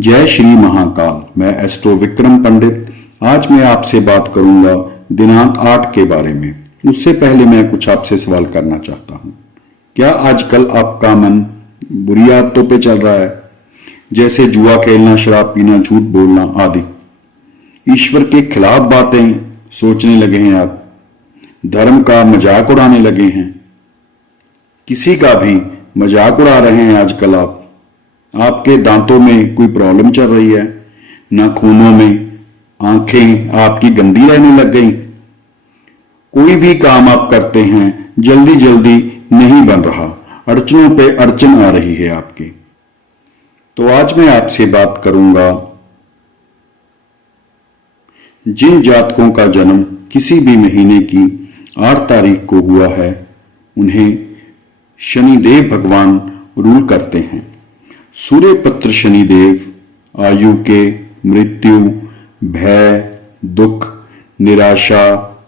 जय श्री महाकाल। मैं एस्ट्रो विक्रम पंडित। आज मैं आपसे बात करूंगा दिनांक 8 के बारे में। उससे पहले मैं कुछ आपसे सवाल करना चाहता हूं। क्या आजकल आपका मन बुरी आदतों पे चल रहा है, जैसे जुआ खेलना, शराब पीना, झूठ बोलना आदि? ईश्वर के खिलाफ बातें सोचने लगे हैं आप? धर्म का मजाक उड़ाने लगे हैं? किसी का भी मजाक उड़ा रहे हैं आजकल आप? आपके दांतों में कोई प्रॉब्लम चल रही है? नाखूनों में आंखें आपकी गंदी रहने लग गई? कोई भी काम आप करते हैं जल्दी जल्दी नहीं बन रहा, अड़चनों पे अड़चन आ रही है आपकी। तो आज मैं आपसे बात करूंगा जिन जातकों का जन्म किसी भी महीने की 8 तारीख को हुआ है, उन्हें शनिदेव भगवान रूल करते हैं। सूर्य पुत्र शनिदेव आयु के, मृत्यु, भय, दुख, निराशा,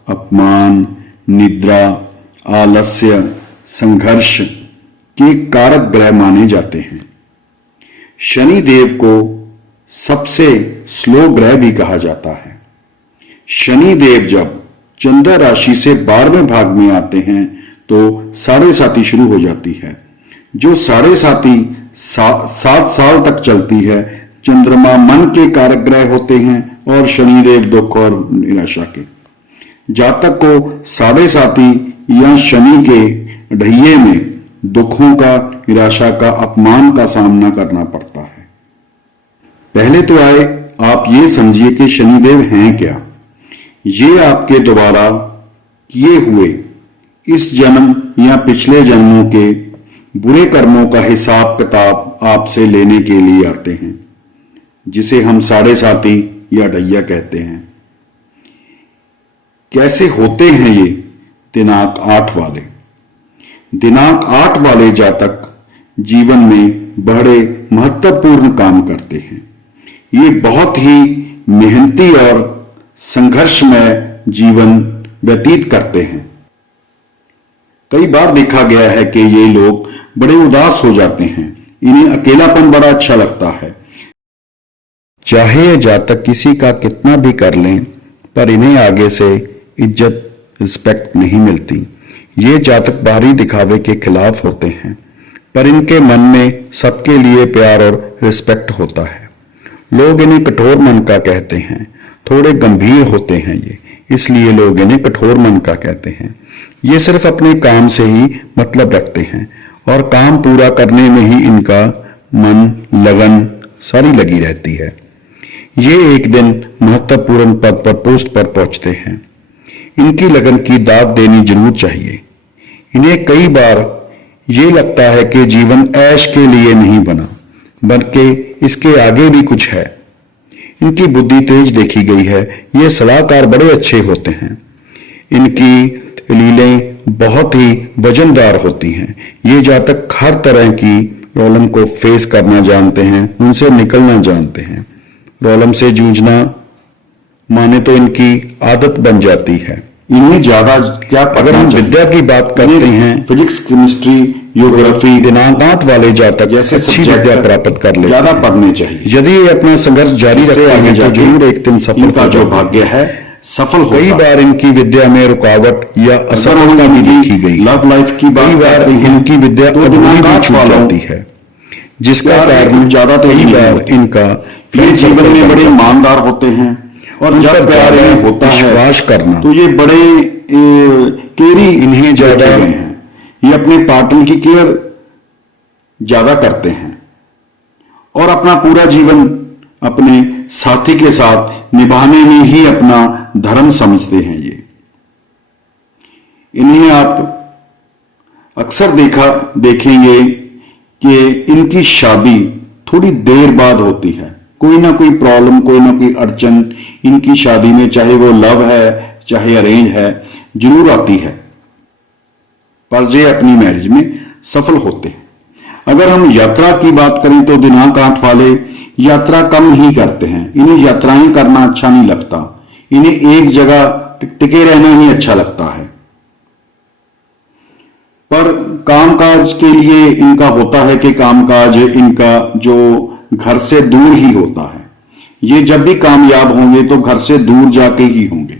अपमान, निद्रा, आलस्य, संघर्ष के कारक ग्रह माने जाते हैं। शनिदेव को सबसे स्लो ग्रह भी कहा जाता है। शनिदेव जब चंद्र राशि से 12वें भाग में आते हैं तो साढ़े साती शुरू हो जाती है, जो साढ़े साती 7 साल तक चलती है। चंद्रमा मन के कारक ग्रह होते हैं और शनिदेव दुख और निराशा के। जातक को साढ़े साती या शनि के ढैये में दुखों का, निराशा का, अपमान का सामना करना पड़ता है। पहले तो आए आप ये समझिए कि शनिदेव हैं क्या। ये आपके द्वारा किए हुए इस जन्म या पिछले जन्मों के बुरे कर्मों का हिसाब किताब आपसे लेने के लिए आते हैं, जिसे हम साढ़े साती या ढैया कहते हैं। कैसे होते हैं ये दिनांक 8 वाले? दिनांक 8 वाले जातक जीवन में बड़े महत्वपूर्ण काम करते हैं। ये बहुत ही मेहनती और संघर्षमय जीवन व्यतीत करते हैं। कई बार देखा गया है कि ये लोग बड़े उदास हो जाते हैं, इन्हें अकेलापन बड़ा अच्छा लगता है। चाहे ये जातक किसी का कितना भी कर लें, पर इन्हें आगे से इज्जत, रिस्पेक्ट नहीं मिलती। ये जातक बाहरी दिखावे के खिलाफ होते हैं, पर इनके मन में सबके लिए प्यार और रिस्पेक्ट होता है। लोग इन्हें कठोर मन का कहते हैं। थोड़े गंभीर होते हैं ये, इसलिए लोग इन्हें कठोर मन का कहते हैं। ये सिर्फ अपने काम से ही मतलब रखते हैं और काम पूरा करने में ही इनका मन, लगन सारी लगी रहती है। ये एक दिन महत्वपूर्ण पद पर, पोस्ट पर पहुंचते हैं। इनकी लगन की दाद देनी जरूर चाहिए। इन्हें कई बार ये लगता है कि जीवन ऐश के लिए नहीं बना, बल्कि इसके आगे भी कुछ है। इनकी बुद्धि तेज देखी गई है। ये सलाहकार बड़े अच्छे होते हैं। इनकी लीलें बहुत ही वजनदार होती हैं। ये जातक हर तरह की प्रॉब्लम को फेस करना जानते हैं, उनसे निकलना जानते हैं। प्रॉब्लम से जूझना माने तो इनकी आदत बन जाती है। इन्हें ज्यादा क्या, अगर हम विद्या की बात करते हैं, फिजिक्स, केमिस्ट्री, ज्योग्राफी, दिनांक 8 वाले जातक जैसे अच्छी विद्या प्राप्त कर ले, ज्यादा पढ़ने चाहिए। यदि ये अपना संघर्ष जारी रखते हैं तो जरूर एक दिन सफल का जो भाग्य है सफल होगा। कई बार इनकी विद्या में रुकावट या असफलता भी देखी गई। लव लाइफ की कई बार इनकी विद्या अधूरी भी छूट जाती है, जिसका कारण ज्यादा कई बार इनका जीवन में बड़े ईमानदार होते हैं और जब प्यार होता है, विश्वास करना, तो ये बड़े केयरी इन्हें ज्यादा हैं। ये अपने पार्टनर की केयर ज्यादा करते हैं और अपना पूरा जीवन अपने साथी के साथ निभाने में ही अपना धर्म समझते हैं। ये इन्हें आप अक्सर देखेंगे कि इनकी शादी थोड़ी देर बाद होती है। कोई ना कोई प्रॉब्लम, कोई ना कोई अड़चन इनकी शादी में, चाहे वो लव है चाहे अरेंज है, जरूर आती है, पर ये अपनी मैरिज में सफल होते हैं। अगर हम यात्रा की बात करें तो दिनांक 8 वाले यात्रा कम ही करते हैं। इन्हें यात्राएं करना अच्छा नहीं लगता। इन्हें एक जगह टिके रहना ही अच्छा लगता है। पर कामकाज के लिए इनका होता है कि कामकाज इनका जो घर से दूर ही होता है। ये जब भी कामयाब होंगे तो घर से दूर जाके ही होंगे।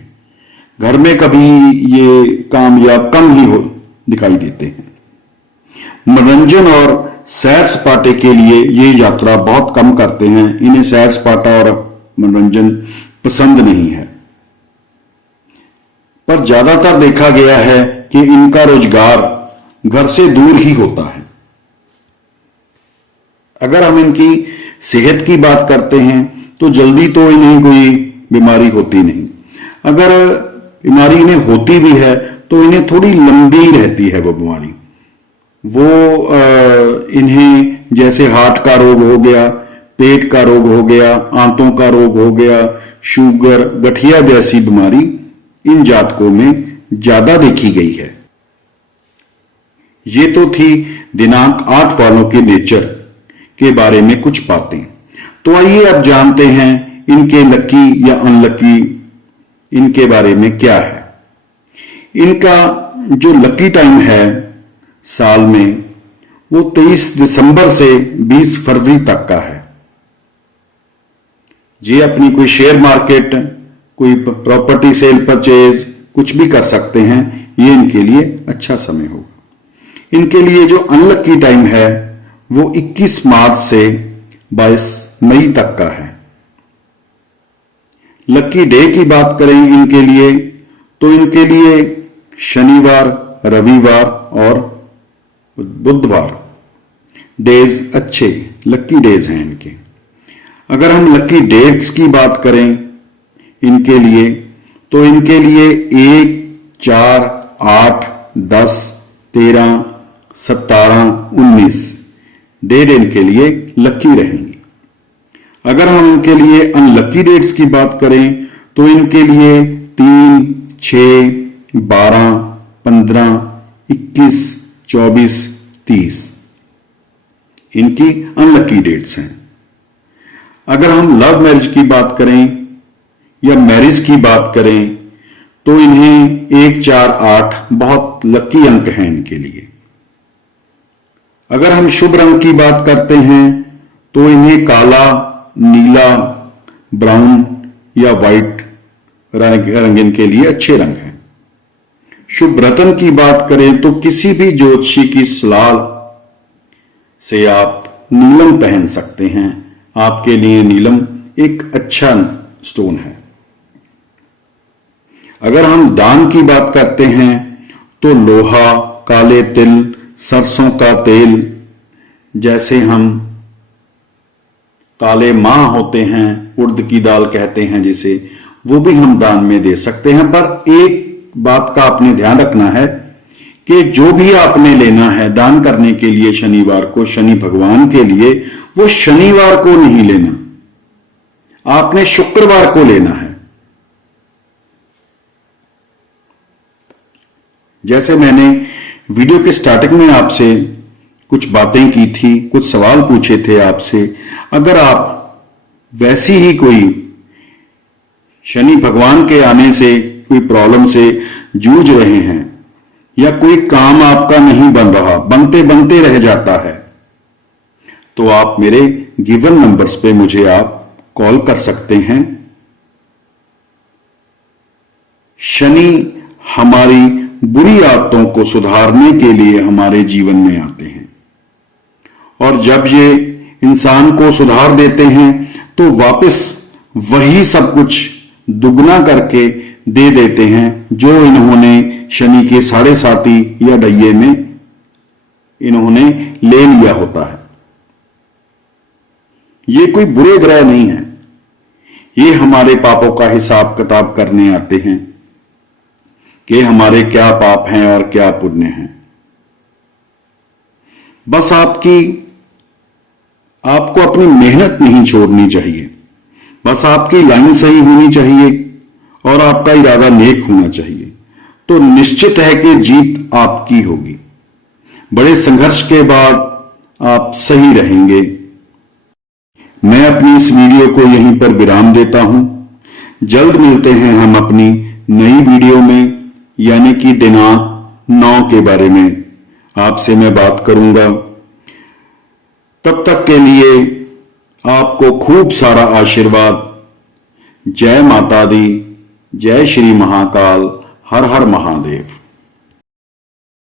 घर में कभी ये कामयाब कम ही हो दिखाई देते हैं। मनोरंजन और सैर सपाटे के लिए ये यात्रा बहुत कम करते हैं। इन्हें सैर सपाटा और मनोरंजन पसंद नहीं है। पर ज्यादातर देखा गया है कि इनका रोजगार घर से दूर ही होता है। अगर हम इनकी सेहत की बात करते हैं तो जल्दी तो इन्हें कोई बीमारी होती नहीं। अगर बीमारी इन्हें होती भी है तो इन्हें थोड़ी लंबी रहती है वो बीमारी। वो इन्हें जैसे हार्ट का रोग हो गया, पेट का रोग हो गया, आंतों का रोग हो गया, शुगर, गठिया जैसी बीमारी इन जातकों में ज्यादा देखी गई है। ये तो थी दिनांक 8 वालों के नेचर के बारे में कुछ बातें। तो आइए अब जानते हैं इनके लकी या अनलकी इनके बारे में क्या है। इनका जो लकी टाइम है साल में वो 23 दिसंबर से 20 फरवरी तक का है। ये अपनी कोई शेयर मार्केट, कोई प्रॉपर्टी सेल परचेज कुछ भी कर सकते हैं। ये इनके लिए अच्छा समय होगा। इनके लिए जो अनलकी टाइम है वो 21 मार्च से 22 मई तक का है। लकी डे की बात करें इनके लिए तो इनके लिए शनिवार, रविवार और बुधवार डेज अच्छे लकी डेज हैं इनके। अगर हम लकी डेट्स की बात करें इनके लिए तो इनके लिए 1, 4, 8, 10, 13, 17, 19 डेट इनके लिए लकी रहेंगी। अगर हम इनके लिए अनलकी डेट्स की बात करें तो इनके लिए 3, 6, 12, 15, 21, 24, 30 इनकी अनलकी डेट्स हैं। अगर हम लव मैरिज की बात करें या मैरिज की बात करें तो इन्हें 1, 4, 8 बहुत लकी अंक हैं इनके लिए। अगर हम शुभ रंग की बात करते हैं तो इन्हें काला, नीला, ब्राउन या व्हाइट रंग इनके लिए अच्छे रंग हैं। शुभ रत्न की बात करें तो किसी भी ज्योतिषी की सलाह से आप नीलम पहन सकते हैं। आपके लिए नीलम एक अच्छा स्टोन है। अगर हम दान की बात करते हैं तो लोहा, काले तिल, सरसों का तेल, जैसे हम काले माह होते हैं, उड़द की दाल कहते हैं जिसे, वो भी हम दान में दे सकते हैं। पर एक बात का आपने ध्यान रखना है कि जो भी आपने लेना है दान करने के लिए शनिवार को, शनि भगवान के लिए, वो शनिवार को नहीं लेना, आपने शुक्रवार को लेना है। जैसे मैंने वीडियो के स्टार्टिंग में आपसे कुछ बातें की थी, कुछ सवाल पूछे थे आपसे, अगर आप वैसी ही कोई शनि भगवान के आने से कोई प्रॉब्लम से जूझ रहे हैं या कोई काम आपका नहीं बन रहा, बनते बनते रह जाता है, तो आप मेरे गिवन नंबर्स पे मुझे आप कॉल कर सकते हैं। शनि हमारी बुरी आदतों को सुधारने के लिए हमारे जीवन में आते हैं और जब ये इंसान को सुधार देते हैं तो वापस वही सब कुछ दुगना करके दे देते हैं जो इन्होंने शनि के 7.5 या डैये में इन्होंने ले लिया होता है। ये कोई बुरे ग्रह नहीं है, ये हमारे पापों का हिसाब किताब करने आते हैं कि हमारे क्या पाप हैं और क्या पुण्य हैं। बस आपको अपनी मेहनत नहीं छोड़नी चाहिए, बस आपकी लाइन सही होनी चाहिए और आपका इरादा नेक होना चाहिए, तो निश्चित है कि जीत आपकी होगी। बड़े संघर्ष के बाद आप सही रहेंगे। मैं अपनी इस वीडियो को यहीं पर विराम देता हूं। जल्द मिलते हैं हम अपनी नई वीडियो में, यानी कि दिनांक 9 के बारे में आपसे मैं बात करूंगा। तब तक के लिए आपको खूब सारा आशीर्वाद। जय माता दी, जय श्री महाकाल, हर हर महादेव।